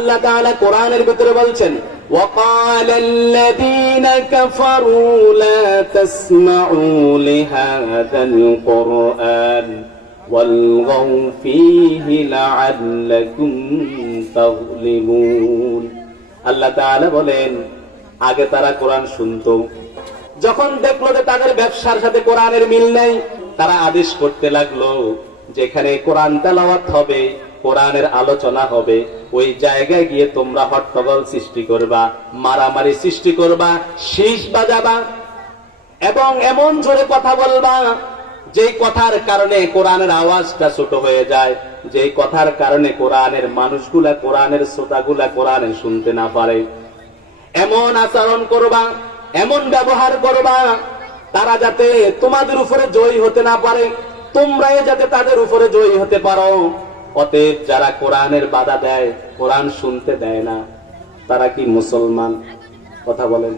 আল্লাহ তাআলা কোরআনের ভিতরে বলছেন, ওয়াকালাল্লাযীনা কাফারু লা তাসমাউ লিহাযাল কুরআন ওয়ালগাউ ফীহি লাআল্লাকুম তাগলিবুন। আল্লাহ তাআলা বলেন, আগে তারা কোরআন শুনতো, যখন দেখলো যে তাদের ব্যবসার সাথে কোরআনের মিল নাই, তারা আদেশ করতে লাগলো যেখানে কোরআন তেলাওয়াত হবে, কোরআনের আলোচনা হবে, ওই জায়গায় গিয়ে তোমরা হট্টগোল সৃষ্টি করবা, মারামারি সৃষ্টি করবা, শীষ বাজাবা এবং এমন জোরে কথা বলবা যেই কথার কারণে কোরআনের আওয়াজটা ছোট হয়ে যায়, যেই কথার কারণে কোরআনের মানুষগুলা, কোরআনের শ্রোতাগুলা কোরআন শুনতে না পারে। এমন আচরণ করবা, এমন ব্যবহার করবা, তারা যাতে তোমাদের উপরে জয়ী হতে না পারে, তোমরাই যাতে তাদের উপরে জয়ী হতে পারো। অতএব যারা কোরআনের বাধা দেয়, কোরআন শুনতে দেয় না, তারা কি মুসলমান? কথা বলেন।